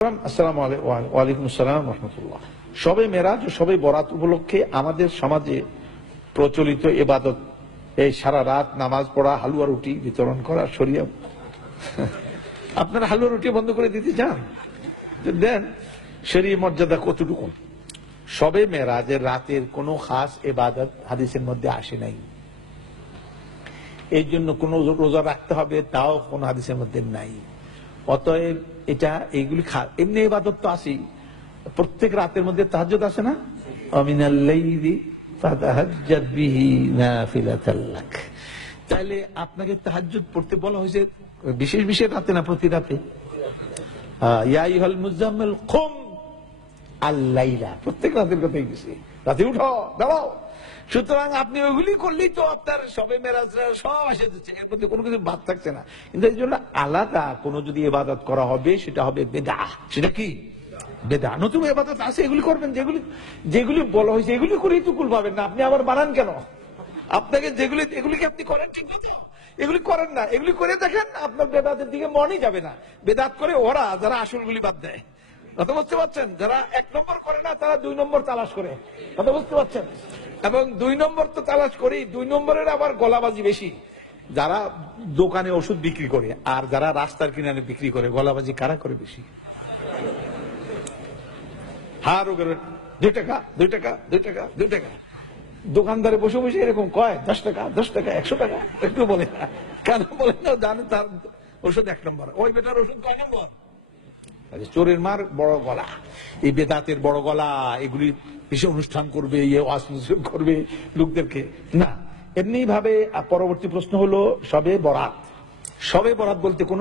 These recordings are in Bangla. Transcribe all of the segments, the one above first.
আসসালামু আলাইকুম। ওয়ালাইকুম আসসালাম রাহমাতুল্লাহ। শবে মেরাজ ও শবে বরাত উপলক্ষে আমাদের সমাজে প্রচলিত ইবাদত এই সারা রাত নামাজ পড়া, হালুয়া রুটি বিতরণ করা শরিয়া। আপনারা হালুয়া রুটি বন্ধ করে দিতে চান? দেন। শরীয়ত মর্যাদা কতটুকু? শবে মেরাজের রাতের কোনো খাস ইবাদত হাদিসের মধ্যে আসে নাই। এই জন্য কোন রোজা রাখতে হবে তাও কোন হাদিসের মধ্যে নাই। অতএব এটা এইগুলি এমনি ইবাদত তো আসি, প্রত্যেক রাতের মধ্যে তাহাজ্জুদ আছে না, আমিনাল লাইলি ফাতাহাজ্জাদ বিহি নাফিলাতাল লাক। তাহলে আপনাকে তাহাজ্জুদ পড়তে বলা হয়েছে বিশেষ বিশেষ রাতে না, প্রতি রাতে। ইয়া আইয়ুহাল মুজাম্মিল কুম আল লাইলা, প্রত্যেক রাতের কথাই গেছে, রাতে উঠো দাঁড়াও। সুতরাং আপনি ওইগুলি করলেই তো আপনার শবে মেরাজ সব এসে যাচ্ছে, এর মধ্যে কোনো কিছু বাদ থাকছে না। কিন্তু এই জন্য আলাদা কোনো যদি ইবাদত করা হবে সেটা হবে বেদআহ। সেটা কি? বেদআহ। নতুন ইবাদত আছে, এগুলি করবেন। যেগুলি যেগুলি বলা হয়েছে এগুলি করেই তো কুল পাবেন না। আপনি আবার বানান কেন? আপনাকে যেগুলি এগুলিকে আপনি করেন ঠিক মতো, এগুলি করেন না। এগুলি করে দেখেন আপনার বেদাতের দিকে মনই যাবে না। বেদাত করে ওরা যারা আসলগুলি বাদ দেয়, কথা বুঝতে পারছেন? যারা 1 নম্বর করে না তারা 2 নম্বর তালাশ করে, কথা বুঝতে পারছেন? এবং 2 নম্বর তো তালাশ করি, 2 নম্বরের আবার গলাবাজি বেশি। যারা দোকানে ওষুধ বিক্রি করে আর যারা রাস্তার কিনারে বিক্রি করে, গলাবাজি কারা করে বেশি? হার 2 টাকা 2 টাকা 2 টাকা 2 টাকা। দোকানদারে বসে বসে এরকম কয় 10 টাকা 10 টাকা 100 টাকা। একটু বলে না কেন? বলে না জানে তার ওষুধ 1 নম্বর, ওই বেটার ওষুধ কয় নম্বর? চোরের মার বড় গলা, এই বেদাতের বড় গলা, এগুলি বেশি অনুষ্ঠান করবে, করবে লোকদেরকে না। এমনি ভাবে পরবর্তী প্রশ্ন হলো শবে বরাত। শবে বরাত বলতে কোন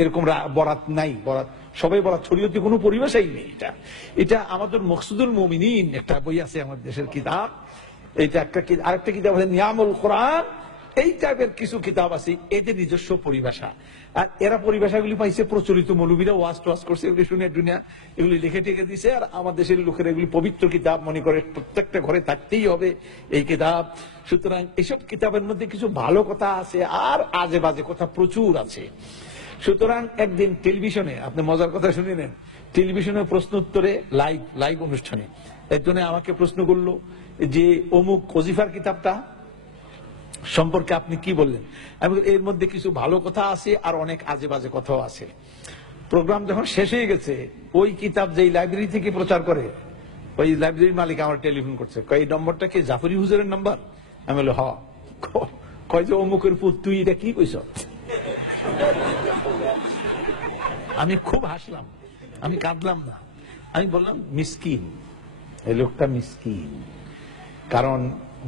এরকম বরাত নাই। বরাত শবে বরাত শরীয়তে কোনো পরিবেশই নেই। এটা আমাদের মকসুদুল মুমিনিন একটা বই আছে, আমাদের দেশের কিতাব। এইটা একটা, আরেকটা কিতাব আছে নিয়ামুল কোরআন। এই টাইপের কিছু কিতাব আছে, এদের নিজস্ব পরিভাষা। আর এরা পরিভাষাগুলি পাইছে প্রচলিত মৌলবীরা ওয়াজ টোয়াজ করছে, এগুলি শুনে দুনিয়া এগুলি লিখে টেকে দিছে। আর আমার দেশের লোকেরা এগুলি পবিত্র কিতাব মনে করে, প্রত্যেকটা ঘরে থাকতেই হবে এই কিতাব। সুতরাং এইসব কিতাবের মধ্যে কিছু ভালো কথা আছে আর আজে বাজে কথা প্রচুর আছে। সুতরাং একদিন টেলিভিশনে, আপনি মজার কথা শুনে নেন, টেলিভিশনে প্রশ্ন উত্তরে লাইভ অনুষ্ঠানে একজনে আমাকে প্রশ্ন করলো যে অমুক ওজিফার কিতাবটা সম্পর্কে আপনি কি বললেন? আমি এর মধ্যে কিছু ভালো কথা আছে আর অনেক আজে বাজে কথাও আছে। প্রোগ্রাম যখন শেষ হয়ে গেছে, ওই কিতাব যেই লাইব্রেরি থেকে প্রচার করে, ওই লাইব্রেরির মালিক আমার টেলিফোন করছে, কয় এই নম্বরটা কি জাফরি হুজুরের নাম্বার? আমি বলি হ। কয় যে অমুকের পুত, তুই এটা কি কইছ? আমি খুব হাসলাম, আমি কাঁদলাম না। আমি বললাম মিসকিন, এই লোকটা মিসকিন, কারণ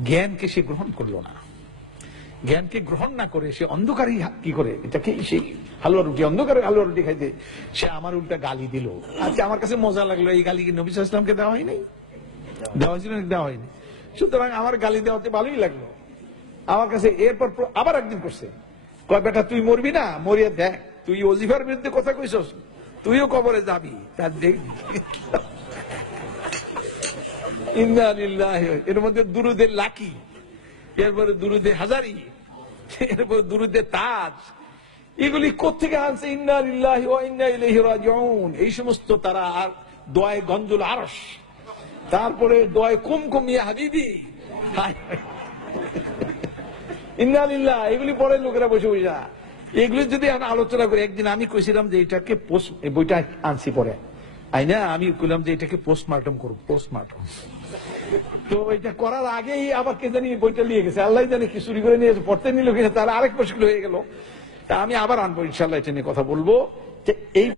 জ্ঞানকে সে গ্রহণ করলো না। জ্ঞানকে গ্রহণ না করে সে অন্ধকারই কি করে, এটাকে সেই হালুয়া রুটি, অন্ধকারে হালুয়া রুটি খাইতে সে আমার উল্টা গালি দিল। আচ্ছা, আমার কাছে মজা লাগলো, এই গালি কি নবী সাল্লাল্লাহু আলাইহি ওয়াসাল্লামকে দেওয়া হয়নি? দেওয়া হয়েছিল? দেওয়া হয়নি। সুতরাং আমার গালি দেওয়াতে ভালোই লাগলো আমার কাছে। এরপর আবার একদিন করছে, কয় বেটা তুই মরবি না, মরিয়া দেখ, তুই ওজিফার বিরুদ্ধে কথা কইছস, তুইও কবরে যাবি। তার দেখ ইন্না লিল্লাহি, এর মধ্যে দুরুদের লাকি, এরপরে দুরুদে হাজারি, এরপরে দুরুদে তাজ, এগুলি কোত্থেকে আনছে? ইন্না লিল্লাহি ওয়া ইন্না ইলাইহি রাজিউন। এই সমস্ত তারা। আর দোয়ায়ে গঞ্জুল আরশ, তারপরে দোয়ায়ে কুমকুম ইয়া হাবিবি, ইন্না লিল্লাহ, এগুলি পড়ে লোকেরা বসে বসে। এগুলি যদি আমরা আলোচনা করি, একদিন আমি কইছিলাম যে এটাকে বইটা আনছি পরে আইনা, আমি কইলাম যে এটাকে পোস্টমার্টম করব, পোস্টমার্টম। তো এটা করার আগেই আবার কে জানি বইটা নিয়ে গেছে, আল্লাহ জানে কি চুরি করে নিয়ে পড়তে নিল কিনা, তার আরেক মুশকিল হয়ে গেল। তা আমি আবার আনবো ইনশাল্লাহ, এটা নিয়ে কথা বলবো। যে এই